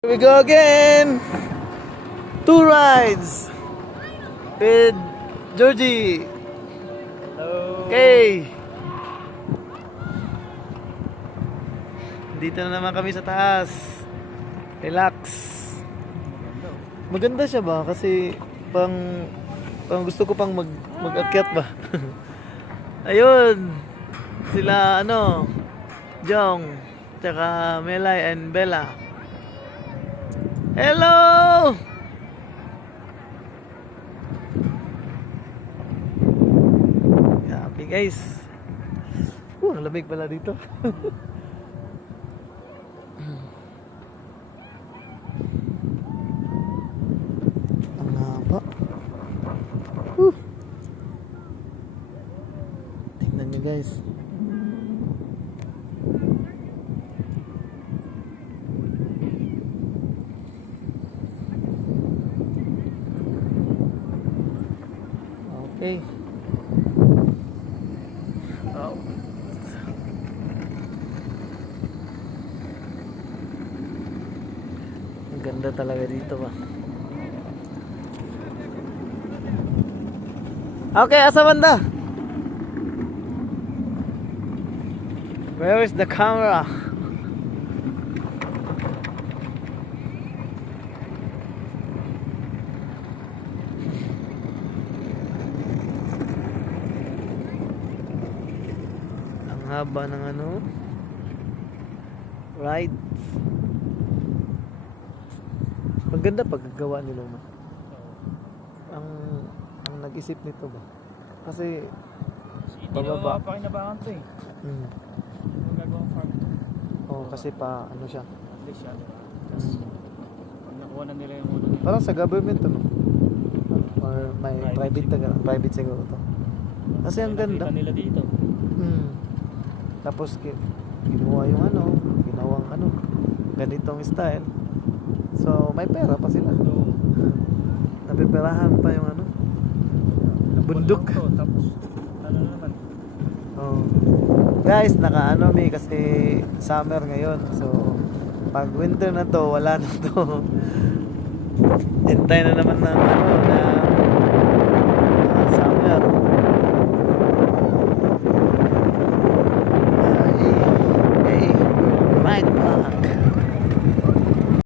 Here we go again. 2 rides with Georgie. Hello. Okay. Dito na naman kami sa taas. Relax. Maganda siya ba? Kasi pang gusto ko pang mag-akyat ba? Ayun. Sila Jong, tsaka Melay and Bella. Hello! Happy guys. Nalamig pala dito. Ang haba. Tingnan nyo guys. Okay. Oh. Ang ganda talaga dito ba. Okay, asa banda? Where is the camera? Haba ng ride. Maganda paggagawa nila no? Ang nag-isip nito ba? Kasi pababa pa kinabangan to eh. Yung gagawang farm. Kasi pa siya. Alis siya. Tapos pag nakuha na nila yung Parang sa government or may private siguro to. Kasi ang ganda. Nila dito. Tapos ginawa yung ginawang ganitong style. So may pera pa sila. Napiperahan pa yung bundok. Tapos naman. Guys, may kasi summer ngayon. So pag winter na to, wala na to. Hintay na naman ng